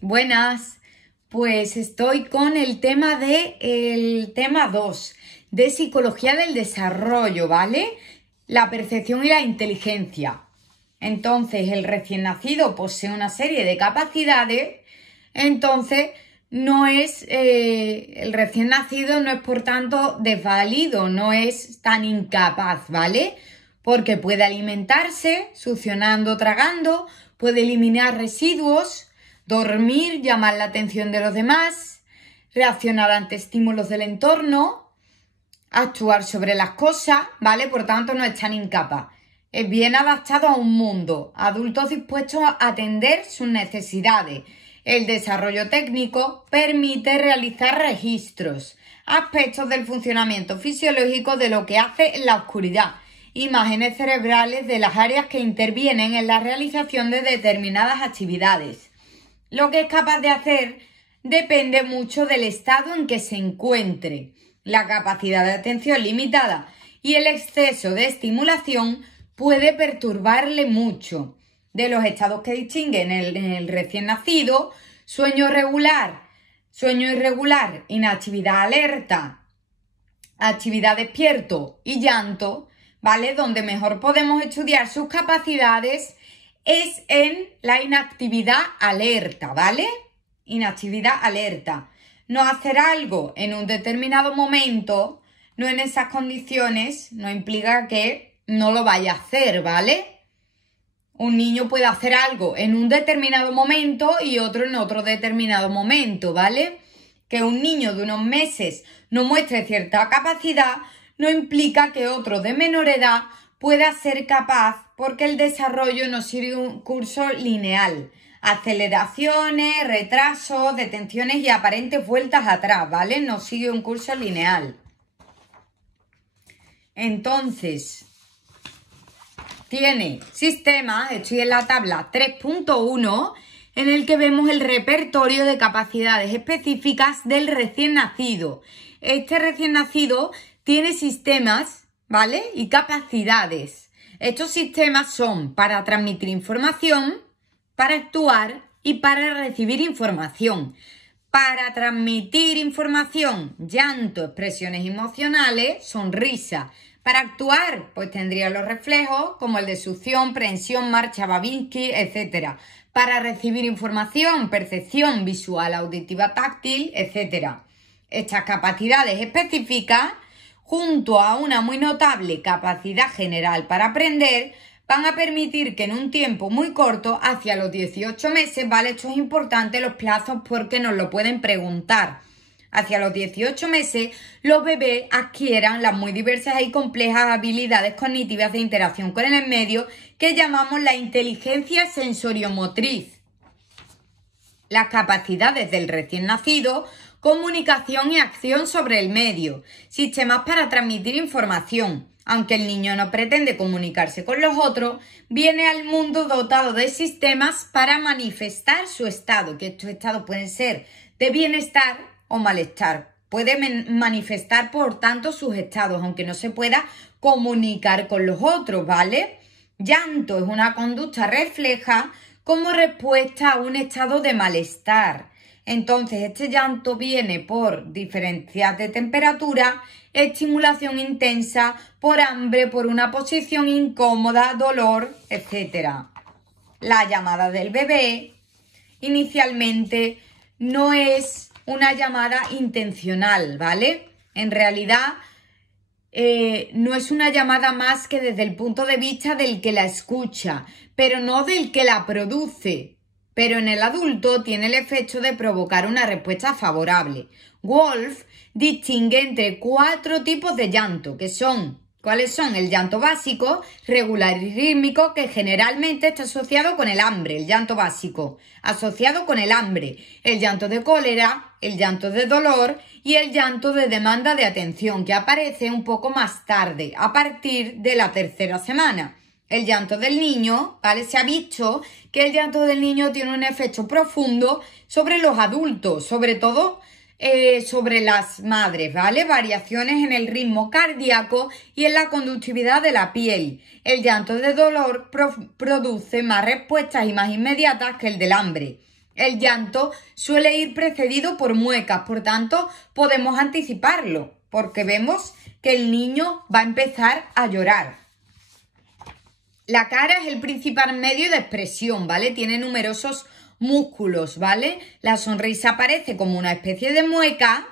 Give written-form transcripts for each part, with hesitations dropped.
Buenas, pues estoy con el tema tema 2 de psicología del desarrollo, ¿vale? La percepción y la inteligencia. Entonces, el recién nacido posee una serie de capacidades, entonces el recién nacido no es por tanto desvalido, no es tan incapaz, ¿vale? Porque puede alimentarse, succionando, tragando, puede eliminar residuos, dormir, llamar la atención de los demás, reaccionar ante estímulos del entorno, actuar sobre las cosas, ¿vale? Por tanto, no es tan incapaz. Es bien adaptado a un mundo, adultos dispuestos a atender sus necesidades. El desarrollo técnico permite realizar registros, aspectos del funcionamiento fisiológico de lo que hace en la oscuridad, imágenes cerebrales de las áreas que intervienen en la realización de determinadas actividades. Lo que es capaz de hacer depende mucho del estado en que se encuentre. La capacidad de atención limitada y el exceso de estimulación puede perturbarle mucho. De los estados que distinguen en el recién nacido: sueño irregular, inactividad alerta, actividad despierto y llanto, ¿vale? Donde mejor podemos estudiar sus capacidades es en la inactividad alerta, ¿vale? Inactividad alerta. No hacer algo en un determinado momento, no en esas condiciones, no implica que no lo vaya a hacer, ¿vale? Un niño puede hacer algo en un determinado momento y otro en otro determinado momento, ¿vale? Que un niño de unos meses no muestre cierta capacidad no implica que otro de menor edad pueda ser capaz, porque el desarrollo no sigue un curso lineal. Aceleraciones, retrasos, detenciones y aparentes vueltas atrás, ¿vale? No sigue un curso lineal. Entonces, tiene sistemas, estoy en la tabla 3.1, en el que vemos el repertorio de capacidades específicas del recién nacido. Este recién nacido tiene sistemas, ¿vale? Y capacidades. Estos sistemas son para transmitir información, para actuar y para recibir información. Para transmitir información: llanto, expresiones emocionales, sonrisa. Para actuar, pues tendría los reflejos como el de succión, prehensión, marcha, Babinski, etc. Para recibir información: percepción visual, auditiva, táctil, etc. Estas capacidades específicas, junto a una muy notable capacidad general para aprender, van a permitir que en un tiempo muy corto, hacia los 18 meses, ¿vale? Esto es importante, los plazos, porque nos lo pueden preguntar. Hacia los 18 meses, los bebés adquieran las muy diversas y complejas habilidades cognitivas de interacción con el medio que llamamos la inteligencia sensoriomotriz. Las capacidades del recién nacido: comunicación y acción sobre el medio, sistemas para transmitir información. Aunque el niño no pretende comunicarse con los otros, viene al mundo dotado de sistemas para manifestar su estado, que estos estados pueden ser de bienestar o malestar. Puede manifestar, por tanto, sus estados, aunque no se pueda comunicar con los otros, ¿vale? Llanto es una conducta refleja como respuesta a un estado de malestar. Entonces, este llanto viene por diferencias de temperatura, estimulación intensa, por hambre, por una posición incómoda, dolor, etc. La llamada del bebé inicialmente no es una llamada intencional, ¿vale? En realidad, no es una llamada más que desde el punto de vista del que la escucha, pero no del que la produce. Pero en el adulto tiene el efecto de provocar una respuesta favorable. Wolf distingue entre 4 tipos de llanto, que son, ¿cuáles son? El llanto básico, regular y rítmico, que generalmente está asociado con el hambre, el llanto básico, asociado con el hambre, el llanto de cólera, el llanto de dolor y el llanto de demanda de atención, que aparece un poco más tarde, a partir de la 3ª semana. El llanto del niño, ¿vale? Se ha visto que el llanto del niño tiene un efecto profundo sobre los adultos, sobre todo sobre las madres, ¿vale? Variaciones en el ritmo cardíaco y en la conductividad de la piel. El llanto de dolor produce más respuestas y más inmediatas que el del hambre. El llanto suele ir precedido por muecas, por tanto podemos anticiparlo, porque vemos que el niño va a empezar a llorar. La cara es el principal medio de expresión, ¿vale? Tiene numerosos músculos, ¿vale? La sonrisa aparece como una especie de mueca,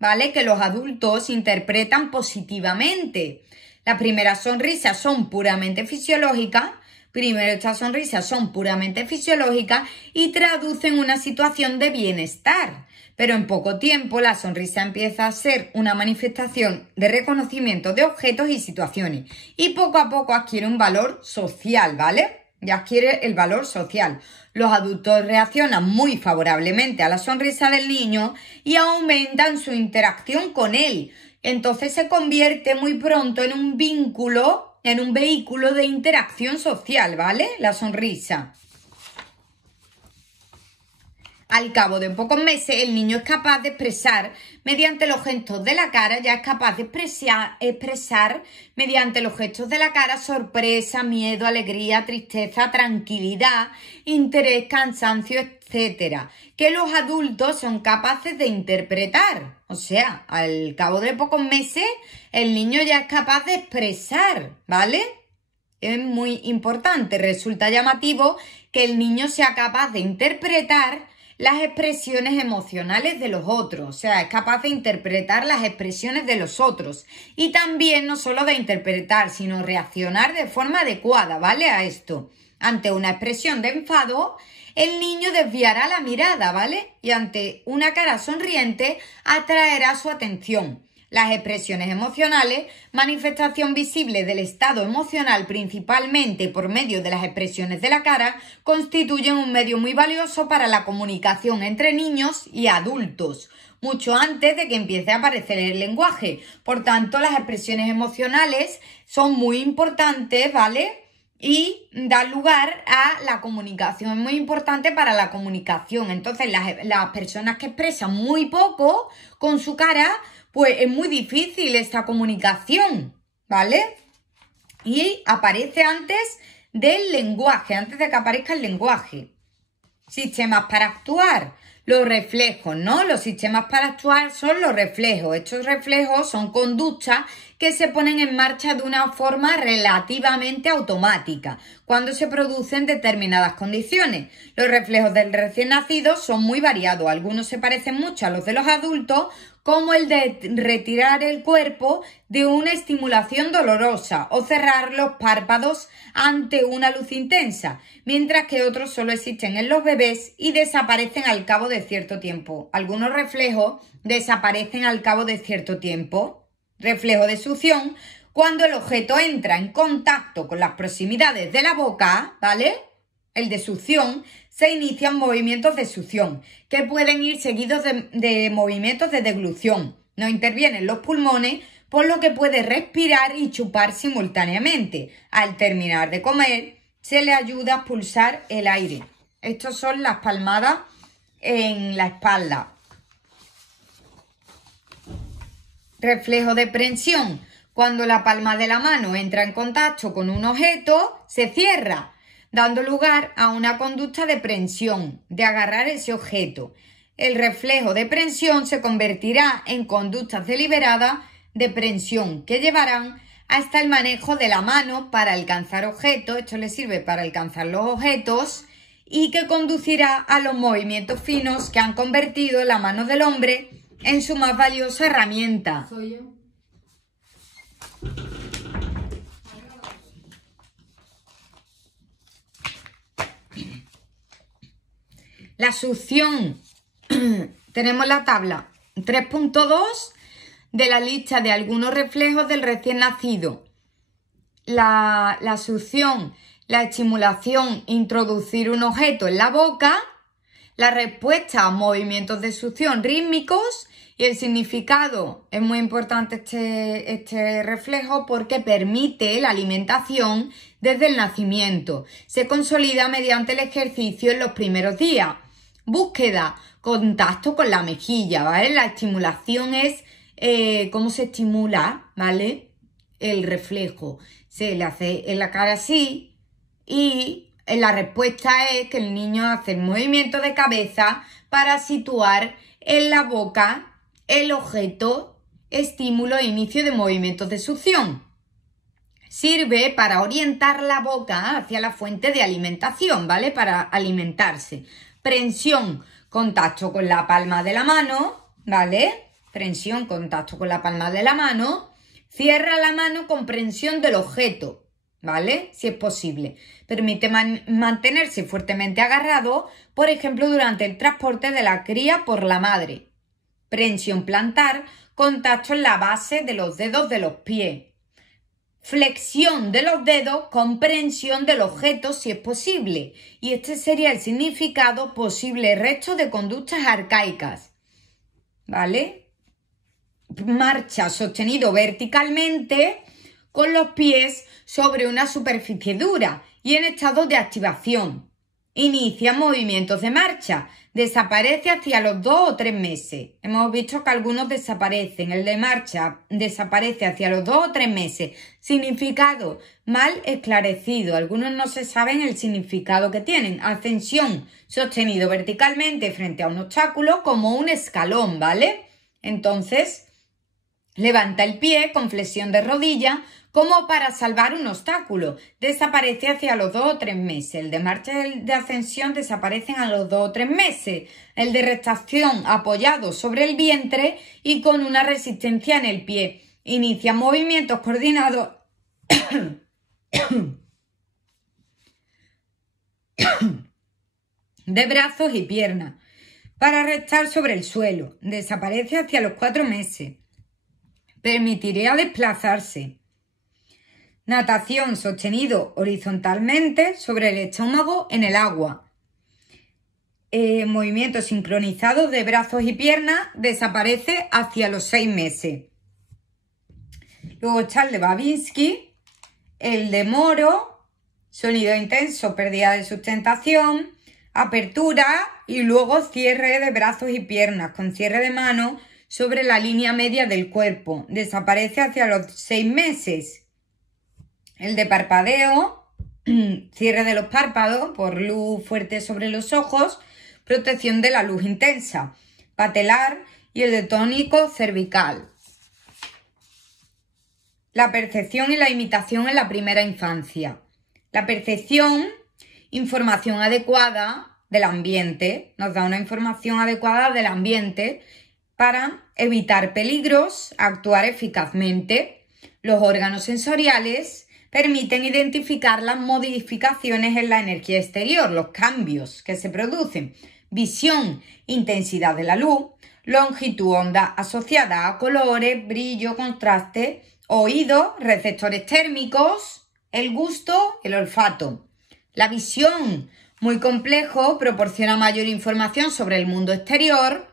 ¿vale? Que los adultos interpretan positivamente. Las primeras sonrisas son puramente fisiológicas. Primero, estas sonrisas son puramente fisiológicas y traducen una situación de bienestar. Pero en poco tiempo la sonrisa empieza a ser una manifestación de reconocimiento de objetos y situaciones. Y poco a poco adquiere un valor social, ¿vale? Ya adquiere el valor social. Los adultos reaccionan muy favorablemente a la sonrisa del niño y aumentan su interacción con él. Entonces se convierte muy pronto en un vínculo, en un vehículo de interacción social, ¿vale? La sonrisa. Al cabo de pocos meses, el niño es capaz de expresar mediante los gestos de la cara, ya es capaz de expresar mediante los gestos de la cara sorpresa, miedo, alegría, tristeza, tranquilidad, interés, cansancio, etcétera, que los adultos son capaces de interpretar. O sea, al cabo de pocos meses, el niño ya es capaz de expresar, ¿vale? Es muy importante, resulta llamativo que el niño sea capaz de interpretar las expresiones emocionales de los otros, o sea, es capaz de interpretar las expresiones de los otros y también no solo de interpretar, sino reaccionar de forma adecuada, ¿vale? A esto. Ante una expresión de enfado, el niño desviará la mirada, ¿vale? Y ante una cara sonriente, atraerá su atención. Las expresiones emocionales, manifestación visible del estado emocional principalmente por medio de las expresiones de la cara, constituyen un medio muy valioso para la comunicación entre niños y adultos, mucho antes de que empiece a aparecer el lenguaje. Por tanto, las expresiones emocionales son muy importantes, ¿vale? Y dan lugar a la comunicación, es muy importante para la comunicación. Entonces, las personas que expresan muy poco con su cara, pues es muy difícil esta comunicación, ¿vale? Y aparece antes del lenguaje, antes de que aparezca el lenguaje. Sistemas para actuar, los reflejos, ¿no? Los sistemas para actuar son los reflejos. Estos reflejos son conductas que se ponen en marcha de una forma relativamente automática cuando se producen determinadas condiciones. Los reflejos del recién nacido son muy variados. Algunos se parecen mucho a los de los adultos, como el de retirar el cuerpo de una estimulación dolorosa o cerrar los párpados ante una luz intensa, mientras que otros solo existen en los bebés y desaparecen al cabo de cierto tiempo. Algunos reflejos desaparecen al cabo de cierto tiempo. Reflejo de succión, cuando el objeto entra en contacto con las proximidades de la boca, ¿vale? El de succión, se inician movimientos de succión, que pueden ir seguidos de movimientos de deglución. No intervienen los pulmones, por lo que puede respirar y chupar simultáneamente. Al terminar de comer, se le ayuda a expulsar el aire. Estas son las palmadas en la espalda. Reflejo de prensión. Cuando la palma de la mano entra en contacto con un objeto, se cierra, dando lugar a una conducta de prensión, de agarrar ese objeto. El reflejo de prensión se convertirá en conductas deliberadas de prensión que llevarán hasta el manejo de la mano para alcanzar objetos, esto le sirve para alcanzar los objetos, y que conducirá a los movimientos finos que han convertido la mano del hombre en su más valiosa herramienta. Soy yo. La succión. Tenemos la tabla 3.2 de la lista de algunos reflejos del recién nacido. La succión, la estimulación, introducir un objeto en la boca, la respuesta a movimientos de succión rítmicos y el significado. Es muy importante este reflejo porque permite la alimentación desde el nacimiento. Se consolida mediante el ejercicio en los primeros días. Búsqueda, contacto con la mejilla, ¿vale? La estimulación es cómo se estimula, ¿vale? El reflejo. Se le hace en la cara así y La respuesta es que el niño hace el movimiento de cabeza para situar en la boca el objeto, estímulo e inicio de movimientos de succión. Sirve para orientar la boca hacia la fuente de alimentación, ¿vale? Para alimentarse. Prensión, contacto con la palma de la mano, ¿vale? Prensión, contacto con la palma de la mano. Cierra la mano con prensión del objeto, ¿vale? Si es posible. Permite mantenerse fuertemente agarrado, por ejemplo, durante el transporte de la cría por la madre. Prensión plantar, contacto en la base de los dedos de los pies. Flexión de los dedos con prensión del objeto si es posible. Y este sería el significado: posible resto de conductas arcaicas, ¿vale? Marcha sostenido verticalmente con los pies sobre una superficie dura y en estado de activación. Inicia movimientos de marcha. Desaparece hacia los 2 o 3 meses. Hemos visto que algunos desaparecen. El de marcha desaparece hacia los 2 o 3 meses. Significado: mal esclarecido. Algunos no se saben el significado que tienen. Ascensión, sostenido verticalmente frente a un obstáculo como un escalón, ¿vale? Entonces, levanta el pie con flexión de rodilla como para salvar un obstáculo. Desaparece hacia los 2 o 3 meses. El de marcha y el de ascensión desaparecen a los 2 o 3 meses. El de retracción apoyado sobre el vientre y con una resistencia en el pie. Inicia movimientos coordinados de brazos y piernas para restar sobre el suelo. Desaparece hacia los 4 meses. Permitiría desplazarse. Natación, sostenido horizontalmente sobre el estómago en el agua. Movimiento sincronizado de brazos y piernas, desaparece hacia los 6 meses. Luego está el de Babinski, el de Moro, sonido intenso, pérdida de sustentación, apertura y luego cierre de brazos y piernas con cierre de mano sobre la línea media del cuerpo. Desaparece hacia los 6 meses. El de parpadeo, cierre de los párpados por luz fuerte sobre los ojos, protección de la luz intensa, patelar, y el de tónico cervical. La percepción y la imitación en la primera infancia. La percepción, información adecuada del ambiente, nos da una información adecuada del ambiente para evitar peligros, actuar eficazmente. Los órganos sensoriales permiten identificar las modificaciones en la energía exterior, los cambios que se producen. Visión, intensidad de la luz, longitud onda asociada a colores, brillo, contraste, oído, receptores térmicos, el gusto, el olfato. La visión, muy complejo, proporciona mayor información sobre el mundo exterior.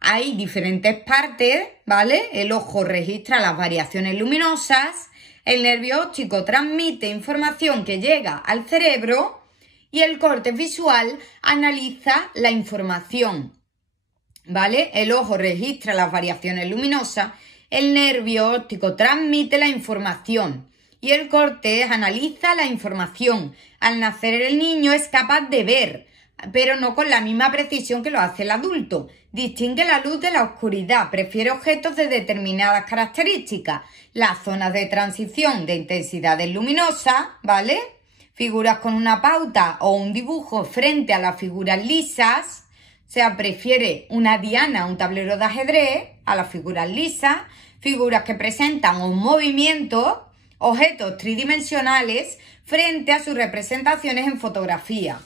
Hay diferentes partes, ¿vale? El ojo registra las variaciones luminosas. El nervio óptico transmite información que llega al cerebro y el córtex visual analiza la información, ¿vale? El ojo registra las variaciones luminosas, el nervio óptico transmite la información y el córtex analiza la información. Al nacer el niño es capaz de ver, pero no con la misma precisión que lo hace el adulto. Distingue la luz de la oscuridad, prefiere objetos de determinadas características. Las zonas de transición de intensidades luminosas, ¿vale? Figuras con una pauta o un dibujo frente a las figuras lisas. O sea, prefiere una diana, un tablero de ajedrez, a las figuras lisas. Figuras que presentan un movimiento, objetos tridimensionales frente a sus representaciones en fotografía.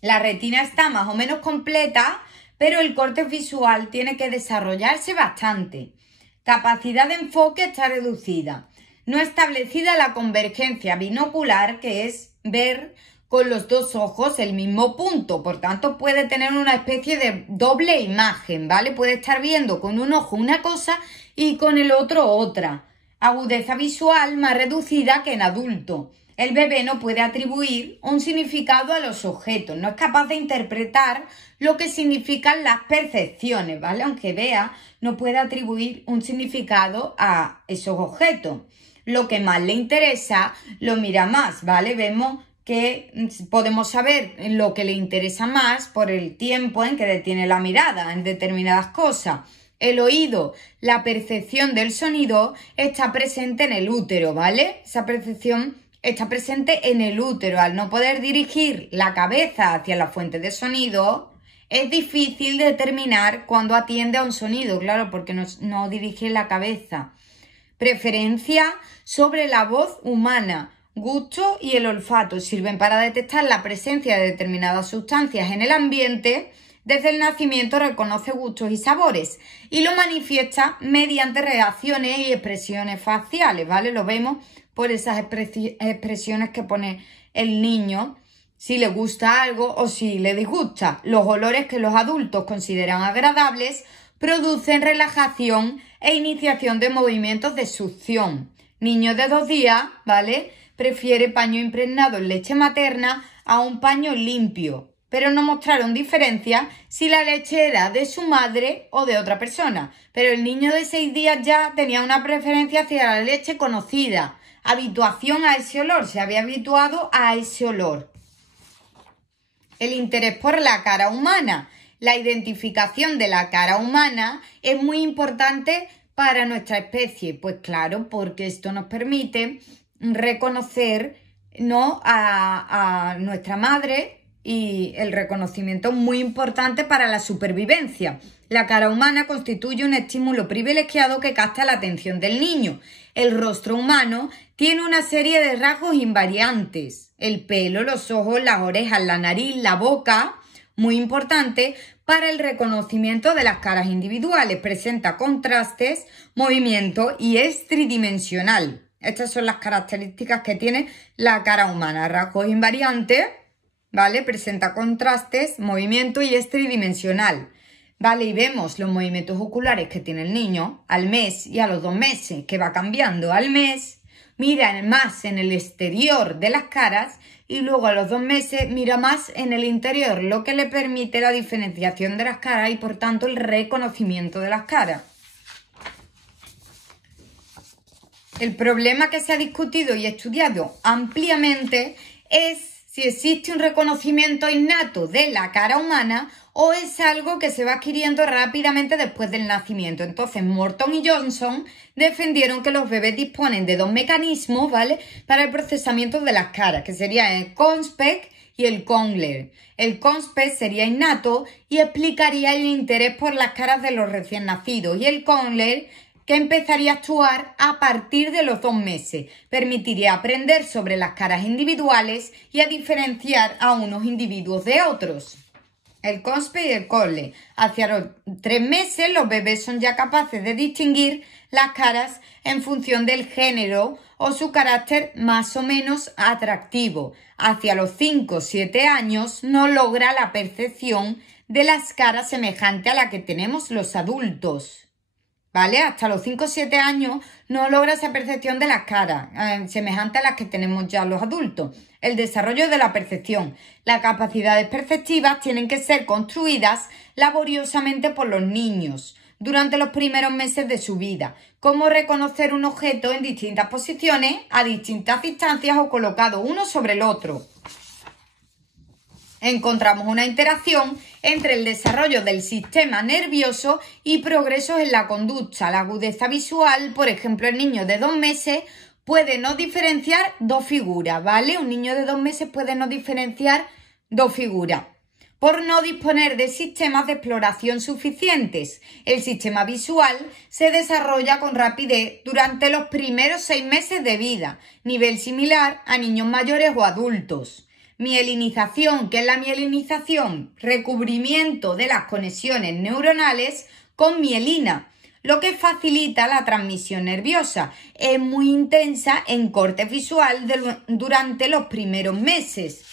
La retina está más o menos completa, pero el córtex visual tiene que desarrollarse bastante. Capacidad de enfoque está reducida. No establecida la convergencia binocular, que es ver con los dos ojos el mismo punto. Por tanto, puede tener una especie de doble imagen, ¿vale? Puede estar viendo con un ojo una cosa y con el otro otra. Agudeza visual más reducida que en adulto. El bebé no puede atribuir un significado a los objetos, no es capaz de interpretar lo que significan las percepciones, ¿vale? Aunque vea, no puede atribuir un significado a esos objetos. Lo que más le interesa, lo mira más, ¿vale? Vemos que podemos saber lo que le interesa más por el tiempo en que detiene la mirada en determinadas cosas. El oído, la percepción del sonido está presente en el útero, ¿vale? Esa percepción está presente en el útero. Al no poder dirigir la cabeza hacia la fuente de sonido, es difícil determinar cuándo atiende a un sonido, claro, porque no dirige la cabeza. Preferencia sobre la voz humana. Gusto y el olfato sirven para detectar la presencia de determinadas sustancias en el ambiente. Desde el nacimiento reconoce gustos y sabores y lo manifiesta mediante reacciones y expresiones faciales, ¿vale? Lo vemos por esas expresiones que pone el niño, si le gusta algo o si le disgusta. Los olores que los adultos consideran agradables producen relajación e iniciación de movimientos de succión. Niño de 2 días, ¿vale?, prefiere paño impregnado en leche materna a un paño limpio, pero no mostraron diferencia si la leche era de su madre o de otra persona. Pero el niño de 6 días ya tenía una preferencia hacia la leche conocida, habituación a ese olor, se había habituado a ese olor. El interés por la cara humana. La identificación de la cara humana es muy importante para nuestra especie, pues claro, porque esto nos permite reconocer, ¿no?, a nuestra madre, y el reconocimiento es muy importante para la supervivencia. La cara humana constituye un estímulo privilegiado que capta la atención del niño. El rostro humano tiene una serie de rasgos invariantes: el pelo, los ojos, las orejas, la nariz, la boca, muy importante para el reconocimiento de las caras individuales. Presenta contrastes, movimiento y es tridimensional. Estas son las características que tiene la cara humana: rasgos invariantes, ¿vale?, presenta contrastes, movimiento y es tridimensional, ¿vale? Y vemos los movimientos oculares que tiene el niño al mes y a los 2 meses, que va cambiando. Al mes mira más en el exterior de las caras y luego a los 2 meses mira más en el interior, lo que le permite la diferenciación de las caras y por tanto el reconocimiento de las caras. El problema que se ha discutido y estudiado ampliamente es si existe un reconocimiento innato de la cara humana o es algo que se va adquiriendo rápidamente después del nacimiento. Entonces, Morton y Johnson defendieron que los bebés disponen de 2 mecanismos, ¿vale?, para el procesamiento de las caras, que serían el Conspex y el Congler. El Conspex sería innato y explicaría el interés por las caras de los recién nacidos, y el Congler, que empezaría a actuar a partir de los 2 meses. Permitiría aprender sobre las caras individuales y a diferenciar a unos individuos de otros. El Conspex y el Congler. Hacia los 3 meses los bebés son ya capaces de distinguir las caras en función del género o su carácter más o menos atractivo. Hacia los 5 o 7 años no logra la percepción de las caras semejante a la que tenemos los adultos, ¿vale? Hasta los 5 o 7 años no logra esa percepción de las caras, semejante a las que tenemos ya los adultos. El desarrollo de la percepción. Las capacidades perceptivas tienen que ser construidas laboriosamente por los niños durante los primeros meses de su vida, como reconocer un objeto en distintas posiciones, a distintas distancias o colocado uno sobre el otro. Encontramos una interacción entre el desarrollo del sistema nervioso y progresos en la conducta. La agudeza visual, por ejemplo, el niño de 2 meses puede no diferenciar 2 figuras, ¿vale? Un niño de 2 meses puede no diferenciar 2 figuras por no disponer de sistemas de exploración suficientes. El sistema visual se desarrolla con rapidez durante los primeros 6 meses de vida, nivel similar a niños mayores o adultos. Mielinización. ¿Qué es la mielinización? Recubrimiento de las conexiones neuronales con mielina, lo que facilita la transmisión nerviosa. Es muy intensa en corte visual durante los primeros meses.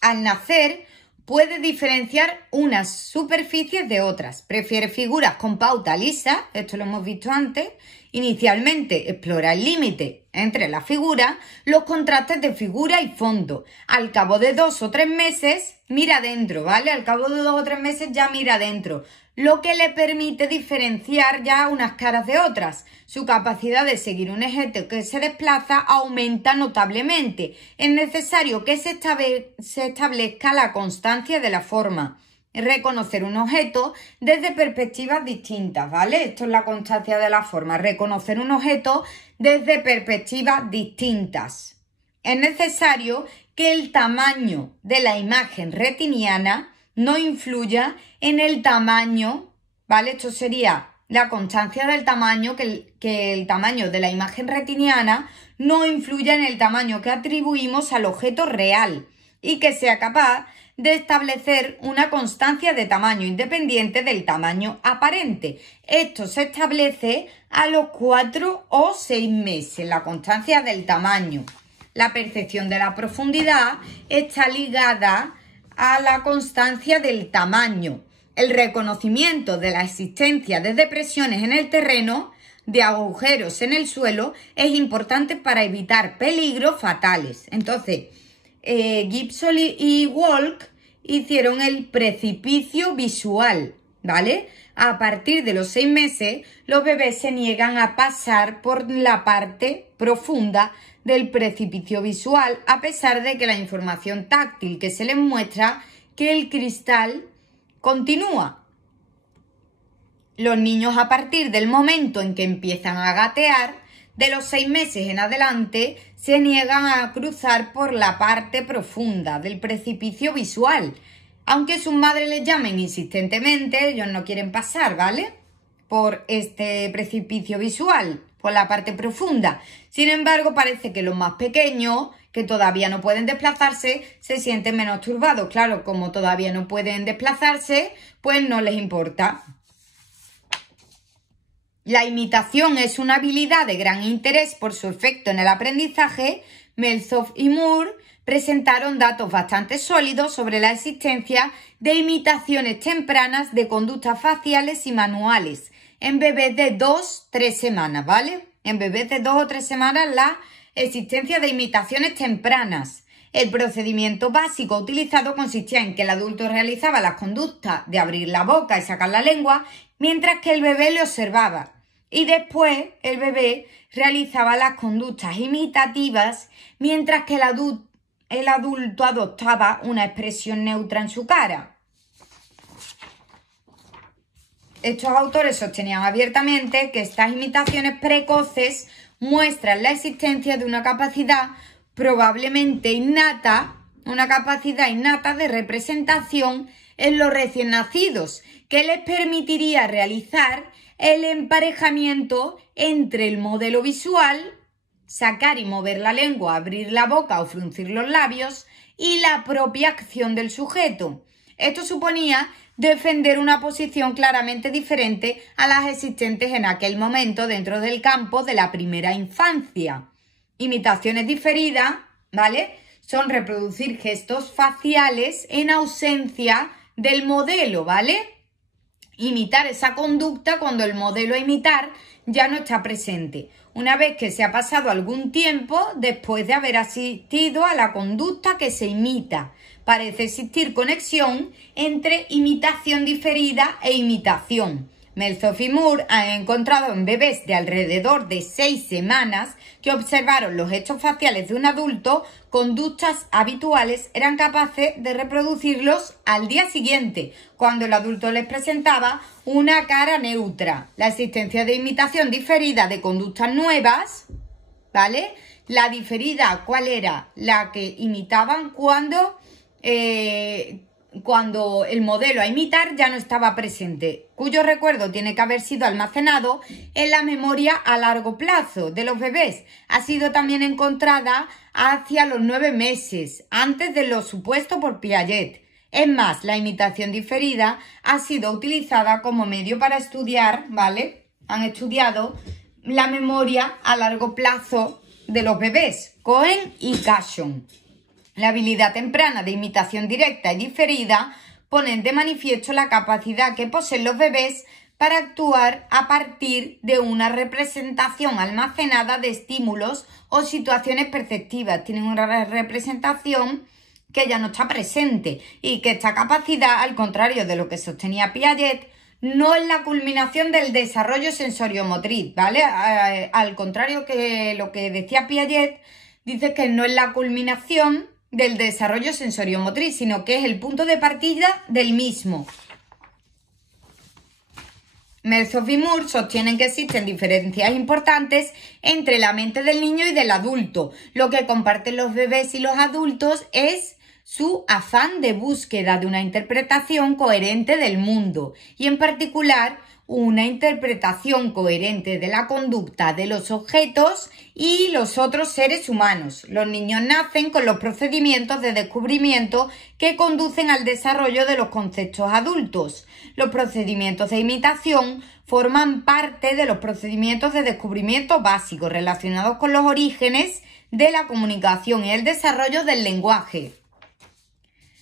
Al nacer puede diferenciar unas superficies de otras. Prefiere figuras con pauta lisa, esto lo hemos visto antes. Inicialmente explora el límite entre las figuras, los contrastes de figura y fondo. Al cabo de 2 o 3 meses mira adentro, ¿vale? Al cabo de 2 o 3 meses ya mira adentro. lo que le permite diferenciar ya unas caras de otras. Su capacidad de seguir un objeto que se desplaza aumenta notablemente. Es necesario que se establezca la constancia de la forma. Reconocer un objeto desde perspectivas distintas, ¿vale? Esto es la constancia de la forma. Reconocer un objeto desde perspectivas distintas. Es necesario que el tamaño de la imagen retiniana no influya en el tamaño, ¿vale? Esto sería la constancia del tamaño, que el tamaño de la imagen retiniana no influya en el tamaño que atribuimos al objeto real y que sea capaz de establecer una constancia de tamaño independiente del tamaño aparente. Esto se establece a los 4 o 6 meses, la constancia del tamaño. La percepción de la profundidad está ligada a la constancia del tamaño. El reconocimiento de la existencia de depresiones en el terreno, de agujeros en el suelo, es importante para evitar peligros fatales. Entonces, Gibson y Walk hicieron el precipicio visual, ¿vale? A partir de los 6 meses, los bebés se niegan a pasar por la parte profunda del precipicio visual, a pesar de que la información táctil que se les muestra que el cristal continúa. Los niños, a partir del momento en que empiezan a gatear, de los 6 meses en adelante, se niegan a cruzar por la parte profunda del precipicio visual. Aunque sus madres les llamen insistentemente, ellos no quieren pasar, ¿vale? Por este precipicio visual, por la parte profunda. Sin embargo, parece que los más pequeños, que todavía no pueden desplazarse, se sienten menos turbados. Claro, como todavía no pueden desplazarse, pues no les importa. La imitación es una habilidad de gran interés por su efecto en el aprendizaje. Meltzoff y Moore presentaron datos bastante sólidos sobre la existencia de imitaciones tempranas de conductas faciales y manuales en bebés de 2-3 semanas, ¿vale? En bebés de 2 o 3 semanas la existencia de imitaciones tempranas. El procedimiento básico utilizado consistía en que el adulto realizaba las conductas de abrir la boca y sacar la lengua, mientras que el bebé le observaba. Y después el bebé realizaba las conductas imitativas, mientras que el adulto adoptaba una expresión neutra en su cara. Estos autores sostenían abiertamente que estas imitaciones precoces muestran la existencia de una capacidad probablemente innata, una capacidad innata de representación en los recién nacidos, que les permitiría realizar el emparejamiento entre el modelo visual, sacar y mover la lengua, abrir la boca o fruncir los labios, y la propia acción del sujeto. Esto suponía defender una posición claramente diferente a las existentes en aquel momento dentro del campo de la primera infancia. Imitaciones diferidas, ¿vale? Son reproducir gestos faciales en ausencia del modelo, ¿vale? Imitar esa conducta cuando el modelo a imitar ya no está presente. Una vez que se ha pasado algún tiempo después de haber asistido a la conducta que se imita, parece existir conexión entre imitación diferida e imitación. Meltzoff y Moore han encontrado en bebés de alrededor de 6 semanas que observaron los gestos faciales de un adulto, conductas habituales eran capaces de reproducirlos al día siguiente, cuando el adulto les presentaba una cara neutra. La existencia de imitación diferida de conductas nuevas, ¿vale? La diferida, ¿cuál era? La que imitaban cuando el modelo a imitar ya no estaba presente, cuyo recuerdo tiene que haber sido almacenado en la memoria a largo plazo de los bebés. Ha sido también encontrada hacia los 9 meses, antes de lo supuesto por Piaget. Es más, la imitación diferida ha sido utilizada como medio para estudiar, ¿vale? Han estudiado la memoria a largo plazo de los bebés, Cohen y Cashon. La habilidad temprana de imitación directa y diferida ponen de manifiesto la capacidad que poseen los bebés para actuar a partir de una representación almacenada de estímulos o situaciones perceptivas. Tienen una representación que ya no está presente y que esta capacidad, al contrario de lo que sostenía Piaget, no es la culminación del desarrollo sensoriomotriz, ¿vale? Al contrario que lo que decía Piaget, dice que no es la culminación del desarrollo sensoriomotriz, sino que es el punto de partida del mismo. Merzoug y Moore sostienen que existen diferencias importantes entre la mente del niño y del adulto. Lo que comparten los bebés y los adultos es su afán de búsqueda de una interpretación coherente del mundo y, en particular, una interpretación coherente de la conducta de los objetos y los otros seres humanos. Los niños nacen con los procedimientos de descubrimiento que conducen al desarrollo de los conceptos adultos. Los procedimientos de imitación forman parte de los procedimientos de descubrimiento básicos relacionados con los orígenes de la comunicación y el desarrollo del lenguaje.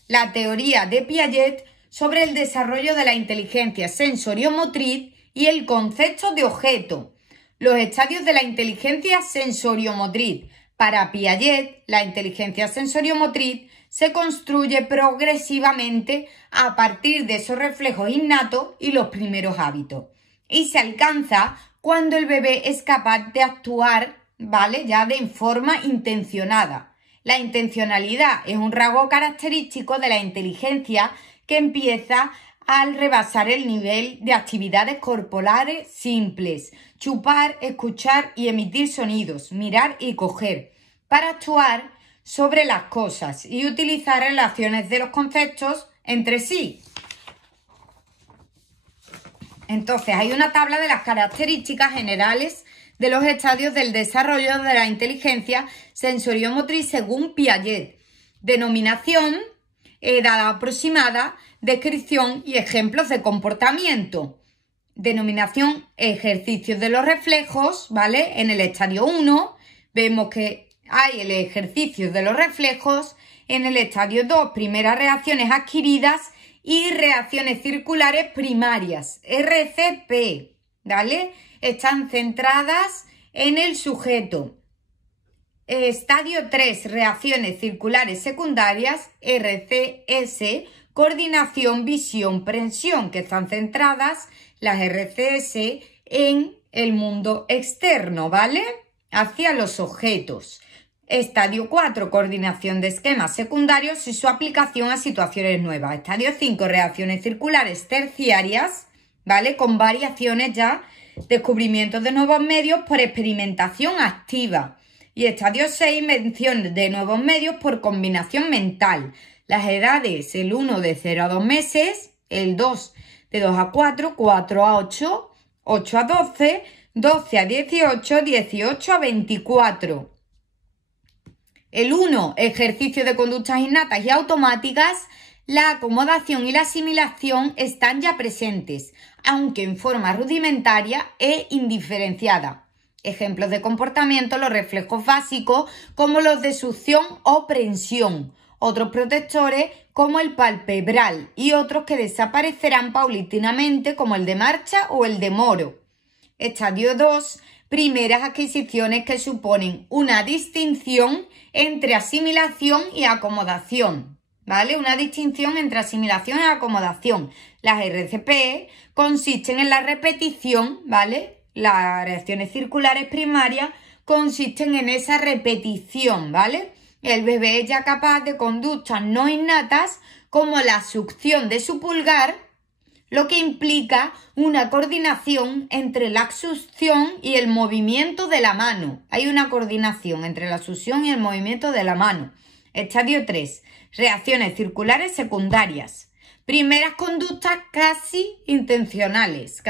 La teoría de Piaget sobre el desarrollo de la inteligencia sensoriomotriz y el concepto de objeto. Los estadios de la inteligencia sensoriomotriz. Para Piaget, la inteligencia sensoriomotriz se construye progresivamente a partir de esos reflejos innatos y los primeros hábitos. Y se alcanza cuando el bebé es capaz de actuar, ¿vale?, ya de forma intencionada. La intencionalidad es un rasgo característico de la inteligencia que empieza al rebasar el nivel de actividades corporales simples, chupar, escuchar y emitir sonidos, mirar y coger, para actuar sobre las cosas y utilizar relaciones de los conceptos entre sí. Entonces, hay una tabla de las características generales de los estadios del desarrollo de la inteligencia sensoriomotriz según Piaget. Denominación, edad aproximada, descripción y ejemplos de comportamiento. Denominación, ejercicios de los reflejos, ¿vale? En el estadio 1 vemos que hay el ejercicio de los reflejos. En el estadio 2, primeras reacciones adquiridas y reacciones circulares primarias, RCP, ¿vale? Están centradas en el sujeto. Estadio 3, reacciones circulares secundarias, RCS, coordinación, visión, prensión, que están centradas las RCS en el mundo externo, ¿vale? Hacia los objetos. Estadio 4, coordinación de esquemas secundarios y su aplicación a situaciones nuevas. Estadio 5, reacciones circulares terciarias, ¿vale? Con variaciones ya, descubrimientos de nuevos medios por experimentación activa. Y estadio 6, mención de nuevos medios por combinación mental. Las edades, el 1 de 0 a 2 meses, el 2 de 2 a 4, 4 a 8, 8 a 12, 12 a 18, 18 a 24. El 1, ejercicio de conductas innatas y automáticas. La acomodación y la asimilación están ya presentes, aunque en forma rudimentaria e indiferenciada. Ejemplos de comportamiento, los reflejos básicos como los de succión o prensión, otros protectores como el palpebral y otros que desaparecerán paulatinamente como el de marcha o el de moro. Estadio 2, primeras adquisiciones que suponen una distinción entre asimilación y acomodación, ¿vale? Una distinción entre asimilación y acomodación. Las RCP consisten en la repetición, ¿vale? Las reacciones circulares primarias consisten en esa repetición, ¿vale? El bebé es ya capaz de conductas no innatas como la succión de su pulgar, lo que implica una coordinación entre la succión y el movimiento de la mano. Hay una coordinación entre la succión y el movimiento de la mano. Estadio 3. Reacciones circulares secundarias. Primeras conductas casi intencionales,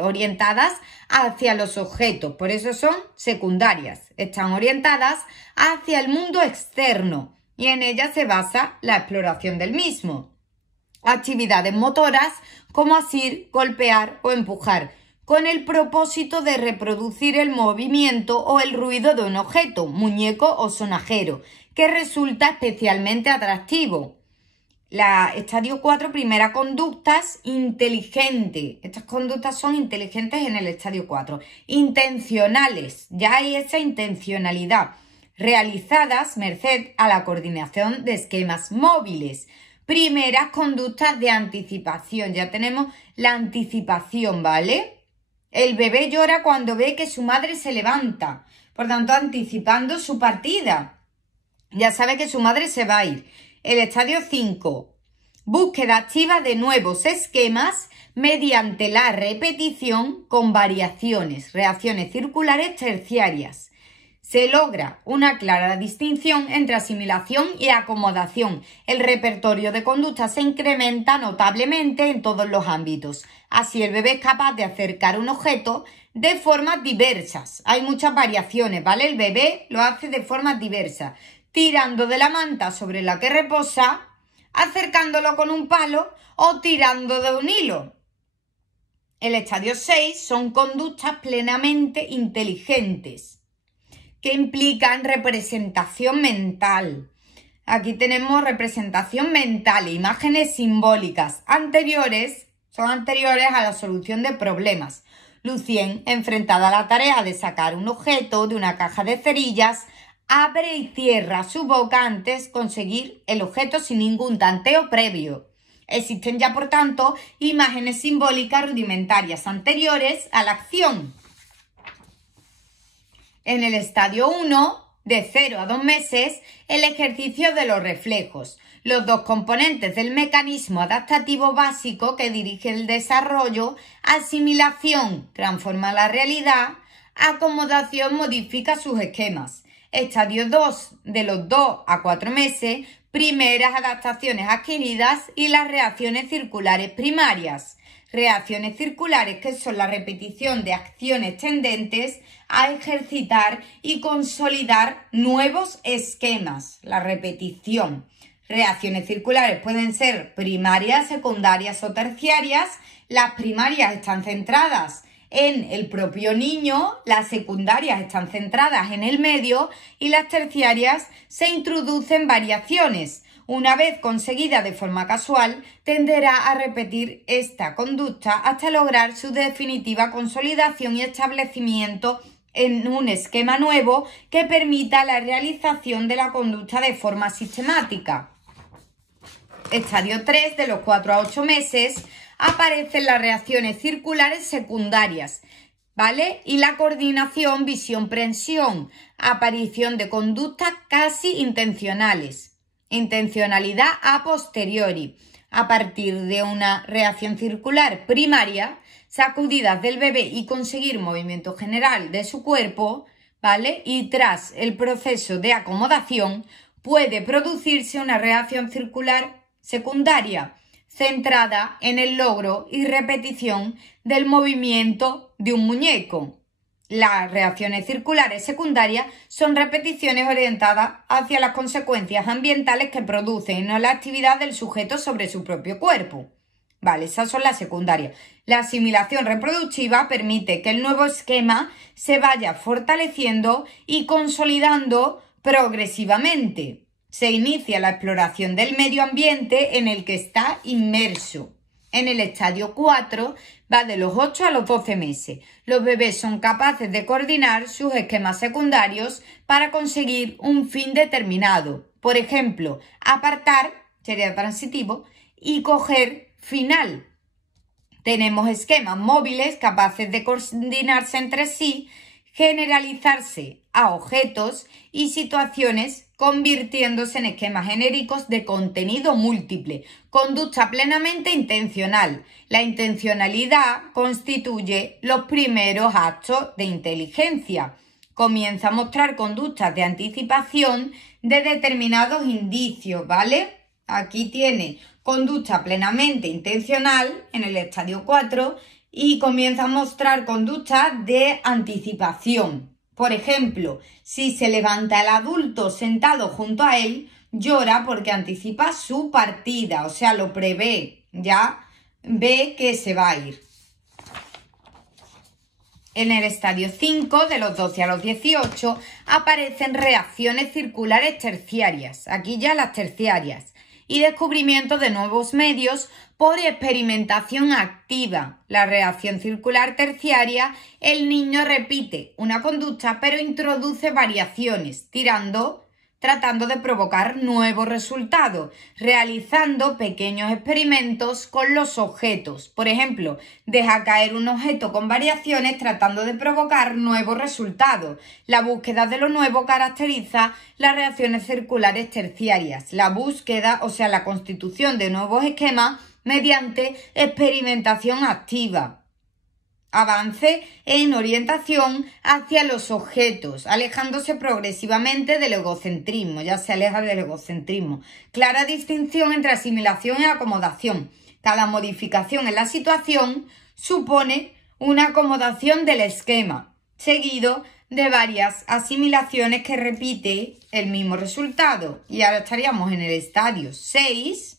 orientadas hacia los objetos. Por eso son secundarias. Están orientadas hacia el mundo externo y en ellas se basa la exploración del mismo. Actividades motoras como asir, golpear o empujar, con el propósito de reproducir el movimiento o el ruido de un objeto, muñeco o sonajero, que resulta especialmente atractivo. Estadio 4, primera conductas inteligentes. Estas conductas son inteligentes en el estadio 4. Intencionales, ya hay esa intencionalidad, realizadas merced a la coordinación de esquemas móviles. primeras conductas de anticipación. Ya tenemos la anticipación, ¿vale? El bebé llora cuando ve que su madre se levanta, por tanto anticipando su partida. Ya sabe que su madre se va a ir. El estadio 5. Búsqueda activa de nuevos esquemas mediante la repetición con variaciones, reacciones circulares terciarias. Se logra una clara distinción entre asimilación y acomodación. El repertorio de conductas se incrementa notablemente en todos los ámbitos. Así el bebé es capaz de acercar un objeto de formas diversas. Hay muchas variaciones, ¿vale? El bebé lo hace de formas diversas. Tirando de la manta sobre la que reposa, acercándolo con un palo o tirando de un hilo. El estadio 6 son conductas plenamente inteligentes que implican representación mental. Aquí tenemos representación mental e imágenes simbólicas son anteriores a la solución de problemas. Lucien, enfrentada a la tarea de sacar un objeto de una caja de cerillas, abre y cierra su boca antes de conseguir el objeto sin ningún tanteo previo. Existen ya, por tanto, imágenes simbólicas rudimentarias anteriores a la acción. En el estadio 1, de 0 a 2 meses, el ejercicio de los reflejos, los dos componentes del mecanismo adaptativo básico que dirige el desarrollo, asimilación, transforma la realidad, acomodación, modifica sus esquemas. Estadio 2, de los 2 a 4 meses, primeras adaptaciones adquiridas y las reacciones circulares primarias. Reacciones circulares que son la repetición de acciones tendentes a ejercitar y consolidar nuevos esquemas. La repetición. Reacciones circulares pueden ser primarias, secundarias o terciarias. Las primarias están centradas en el propio niño, las secundarias están centradas en el medio y las terciarias se introducen variaciones. Una vez conseguida de forma casual, tenderá a repetir esta conducta hasta lograr su definitiva consolidación y establecimiento en un esquema nuevo que permita la realización de la conducta de forma sistemática. Estadio 3, de los 4 a 8 meses, aparecen las reacciones circulares secundarias, ¿vale? Y la coordinación, visión-prensión, aparición de conductas casi intencionales. Intencionalidad a posteriori, a partir de una reacción circular primaria, sacudidas del bebé y conseguir movimiento general de su cuerpo, ¿vale? Y tras el proceso de acomodación puede producirse una reacción circular secundaria, centrada en el logro y repetición del movimiento de un muñeco. Las reacciones circulares secundarias son repeticiones orientadas hacia las consecuencias ambientales que producen y no la actividad del sujeto sobre su propio cuerpo. Vale, esas son las secundarias. La asimilación reproductiva permite que el nuevo esquema se vaya fortaleciendo y consolidando progresivamente. Se inicia la exploración del medio ambiente en el que está inmerso. En el estadio 4 va de los 8 a los 12 meses. Los bebés son capaces de coordinar sus esquemas secundarios para conseguir un fin determinado. Por ejemplo, apartar, sería transitivo, y coger final. Tenemos esquemas móviles capaces de coordinarse entre sí, generalizarse a objetos y situaciones, convirtiéndose en esquemas genéricos de contenido múltiple. Conducta plenamente intencional. La intencionalidad constituye los primeros actos de inteligencia. Comienza a mostrar conductas de anticipación de determinados indicios, ¿vale? Aquí tiene conducta plenamente intencional en el estadio 4 y comienza a mostrar conductas de anticipación. Por ejemplo, si se levanta el adulto sentado junto a él, llora porque anticipa su partida, o sea, lo prevé, ya ve que se va a ir. En el estadio 5, de los 12 a los 18, aparecen reacciones circulares terciarias, aquí ya las terciarias, y descubrimiento de nuevos medios por experimentación activa. La reacción circular terciaria, el niño repite una conducta pero introduce variaciones, tratando de provocar nuevos resultados, realizando pequeños experimentos con los objetos. Por ejemplo, deja caer un objeto con variaciones tratando de provocar nuevos resultados. La búsqueda de lo nuevo caracteriza las reacciones circulares terciarias. La búsqueda, o sea, la constitución de nuevos esquemas mediante experimentación activa. Avance en orientación hacia los objetos, alejándose progresivamente del egocentrismo, ya se aleja del egocentrismo. Clara distinción entre asimilación y acomodación. Cada modificación en la situación supone una acomodación del esquema, seguido de varias asimilaciones que repite el mismo resultado. Y ahora estaríamos en el estadio 6,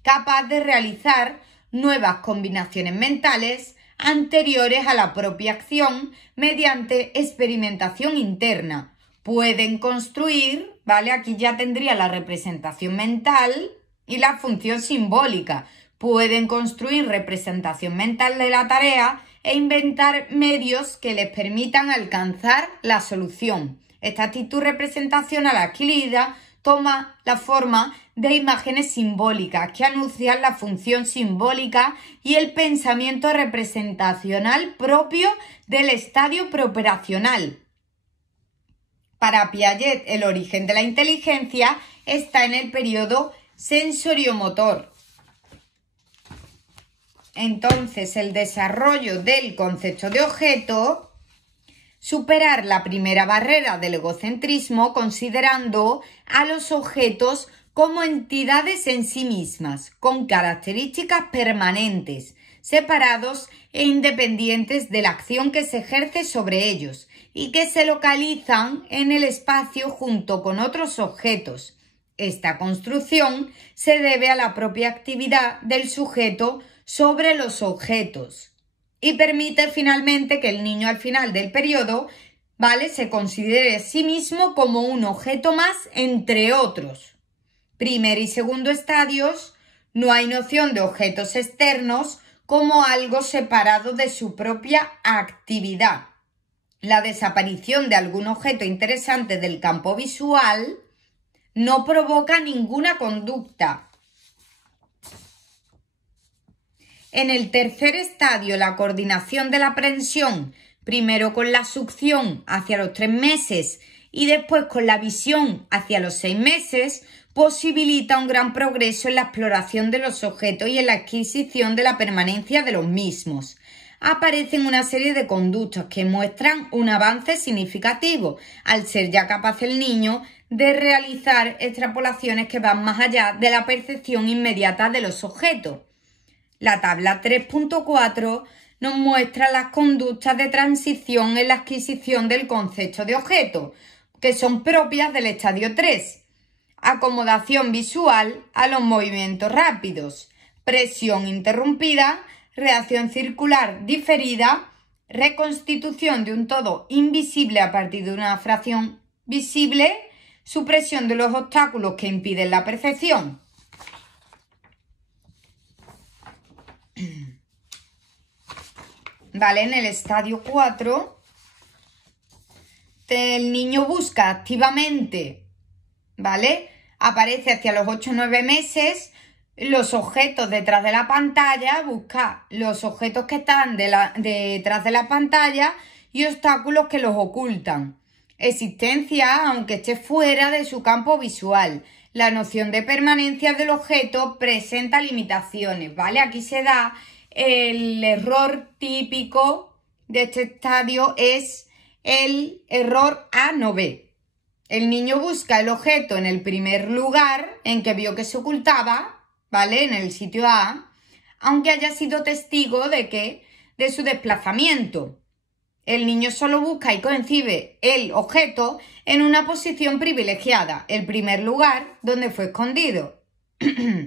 capaz de realizar nuevas combinaciones mentales anteriores a la propia acción mediante experimentación interna. Pueden construir, ¿vale? Aquí ya tendría la representación mental y la función simbólica. Pueden construir representación mental de la tarea e inventar medios que les permitan alcanzar la solución. Esta actitud representacional adquirida toma la forma de imágenes simbólicas que anuncian la función simbólica y el pensamiento representacional propio del estadio preoperacional. Para Piaget, el origen de la inteligencia está en el periodo sensoriomotor. Entonces, el desarrollo del concepto de objeto, superar la primera barrera del egocentrismo considerando a los objetos como entidades en sí mismas, con características permanentes, separados e independientes de la acción que se ejerce sobre ellos y que se localizan en el espacio junto con otros objetos. Esta construcción se debe a la propia actividad del sujeto sobre los objetos y permite finalmente que el niño al final del periodo, ¿vale?, se considere a sí mismo como un objeto más entre otros. Primer y segundo estadios, no hay noción de objetos externos como algo separado de su propia actividad. La desaparición de algún objeto interesante del campo visual no provoca ninguna conducta. En el tercer estadio, la coordinación de la aprensión, primero con la succión hacia los 3 meses y después con la visión hacia los 6 meses, posibilita un gran progreso en la exploración de los objetos y en la adquisición de la permanencia de los mismos. Aparecen una serie de conductas que muestran un avance significativo, al ser ya capaz el niño de realizar extrapolaciones que van más allá de la percepción inmediata de los objetos. La tabla 3.4 nos muestra las conductas de transición en la adquisición del concepto de objeto, que son propias del estadio 3. Acomodación visual a los movimientos rápidos, presión interrumpida, reacción circular diferida, reconstitución de un todo invisible a partir de una fracción visible, supresión de los obstáculos que impiden la percepción. Vale, en el estadio 4, el niño busca activamente, ¿vale? Aparece hacia los 8 o 9 meses los objetos detrás de la pantalla, busca los objetos que están detrás de la pantalla y obstáculos que los ocultan. Existencia, aunque esté fuera de su campo visual. La noción de permanencia del objeto presenta limitaciones, ¿vale? Aquí se da el error típico de este estadio, es el error A no B. El niño busca el objeto en el primer lugar en que vio que se ocultaba, ¿vale?, en el sitio A, aunque haya sido testigo de su desplazamiento. El niño solo busca y concibe el objeto en una posición privilegiada, el primer lugar donde fue escondido,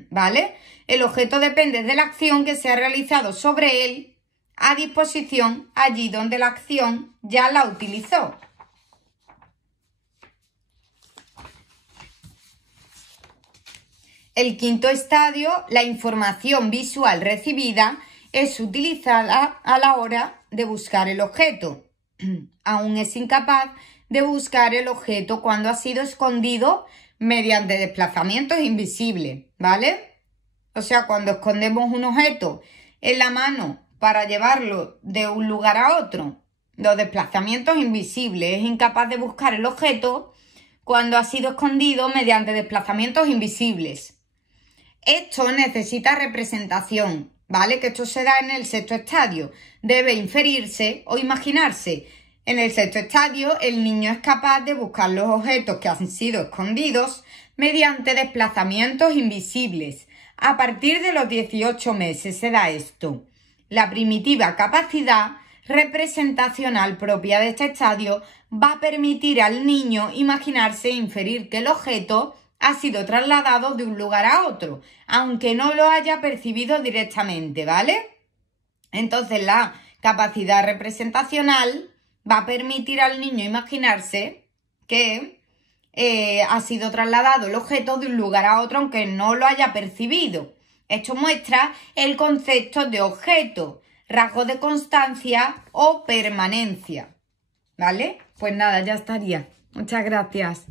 ¿vale? El objeto depende de la acción que se ha realizado sobre él a disposición allí donde la acción ya la utilizó. El quinto estadio, la información visual recibida, es utilizada a la hora de buscar el objeto. Aún es incapaz de buscar el objeto cuando ha sido escondido mediante desplazamientos invisibles, ¿vale? O sea, cuando escondemos un objeto en la mano para llevarlo de un lugar a otro, los desplazamientos invisibles, es incapaz de buscar el objeto cuando ha sido escondido mediante desplazamientos invisibles. Esto necesita representación, ¿vale? Que esto se da en el sexto estadio. Debe inferirse o imaginarse. En el sexto estadio, el niño es capaz de buscar los objetos que han sido escondidos mediante desplazamientos invisibles. A partir de los 18 meses se da esto. La primitiva capacidad representacional propia de este estadio va a permitir al niño imaginarse e inferir que el objeto ha sido trasladado de un lugar a otro, aunque no lo haya percibido directamente, ¿vale? Entonces la capacidad representacional va a permitir al niño imaginarse que ha sido trasladado el objeto de un lugar a otro, aunque no lo haya percibido. Esto muestra el concepto de objeto, rasgo de constancia o permanencia, ¿vale? Pues nada, ya estaría. Muchas gracias.